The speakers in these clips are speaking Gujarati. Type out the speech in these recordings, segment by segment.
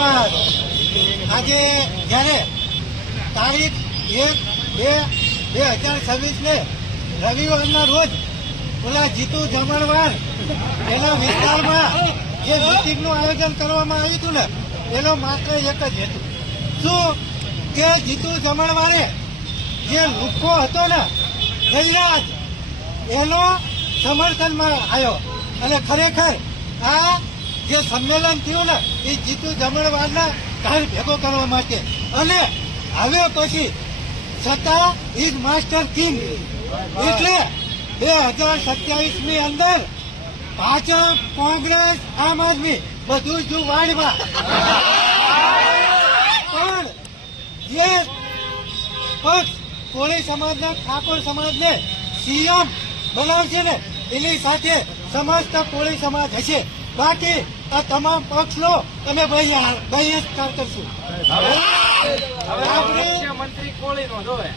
ધન્યવાદ। આજે જયારે તારીખ 1/2/2026 ને રવિવારના રોજ ઓલા જીતુ જમણવાર એના વિસ્તારમાં જે મિટિંગનું આયોજન કરવામાં આવ્યું હતું ને એનો માત્ર એક જ હેતુ શું કે જીતુ જમણવારે જે લુખ્ખો હતો ને ગઈરાત એનો સમર્થનમાં આવ્યો અને ખરેખર આ જે સંમેલન થયું ને એ જીતુ જમણવારના ઘર ભેગો કરવા માટે અને આવ્યો પછી છતાં ઇઝ માસ્ટર કિંગ એટલે 2027 ની અંદર ભાજપ કોંગ્રેસ આમ આદમી બધું જ વાડમાં પણ જે પક્ષ કોળી સમાજના ઠાકોર સમાજને સીએમ બનાવશે ને એની સાથે સમસ્ત કોળી સમાજ હશે। બાકી આ તમામ પક્ષનો અમે બહિષ્કાર કરશું। મંત્રી કોળીનો જોવે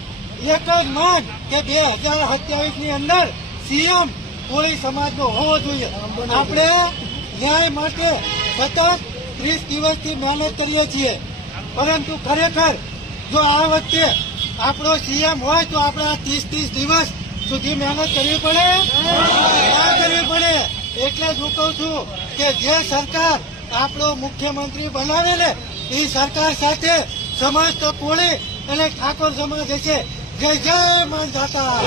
એક જ માંગ કે 2027 ની અંદર સીએમ કોળી સમાજનો હોવો જોઈએ। આપણે ન્યાય માટે સતત 30 દિવસથી મહેનત કરીએ છીએ, પરંતુ ખરેખર જો આ વખતે આપણો સીએમ હોય તો આપણે આ 30 દિવસ સુધી મહેનત કરવી પડે ના કરવી પડે। એટલે જ હું કહું છું કે જે સરકાર આપણો મુખ્યમંત્રી બનાવે ને એ સરકાર સાથે સમસ્ત કોળી અને ઠાકોર સમાજ હશે। જય જય માંધાતા।